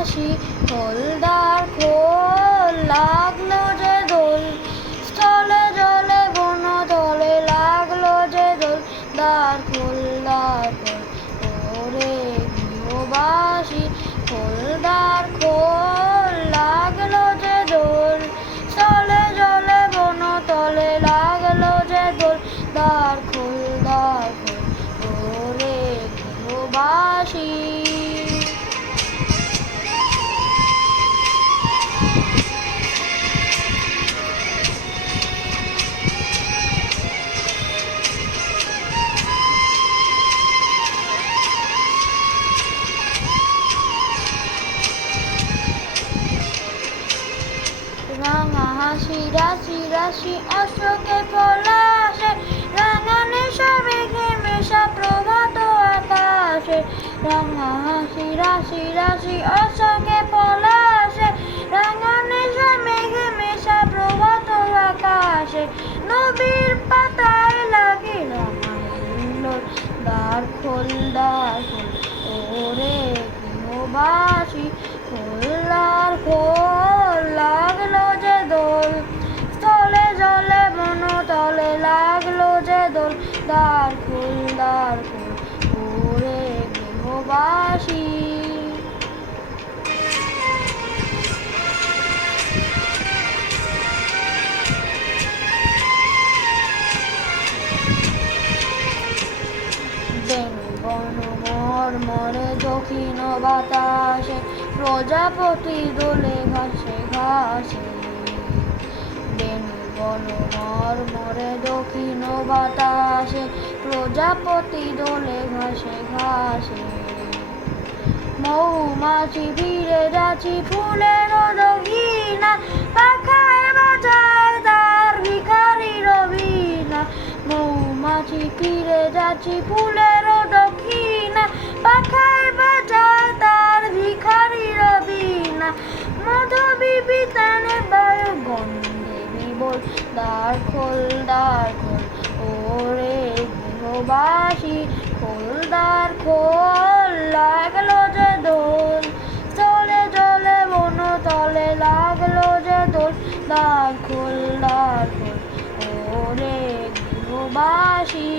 গৃহবাসী হলদার খোল লাগল যে দোল। স্থলে জলে বন তলে লাগল যে দোল। দ্বার খোল খোল, ওরে গৃহবাসী হলদার খোল লাগল যে দোল। স্থলে জলে বন তলে লাগল যে দোল। দ্বার হাসি রাশি রাশি, অশোকে পলাশে রাঙা নেশা মেঘে মেশা প্রভাত আকাশে রাঙা হাসি রাশি রাশি, অশোকে পলাশে রাঙা নেশা মেঘে মেশা প্রভাত আকাশে, নবীর পাতায় লাগে হিল্লোল দ্বার খোল দ্বার খোল। ওরে গৃহবাসী বেণু বন দক্ষিণ বাতাসে, প্রজাপতি দোলে ঘাসে ঘাসে। বেণু বন মর্মরে দক্ষিণ বাতাসে, প্রজাপতি দোলে ঘাসে ঘাসে। মৌমাছি ভিড়ে যাচ্ছি ফুলের রঙিনা পাখায় বাজায় তার ভিখারি রবিনা। মৌমাছি ফিরে যাচ্ছি ফুলের দক্ষিণা, পাখায় বাজায় তার ভিখারি রবিনা। মধবি বিতানে বায়ু গন্ধে বিবল দ্বার খোল দ্বার খোল, ওরে গৃহবাসী, খোল দ্বার খোল। ওরে গৃহবাসী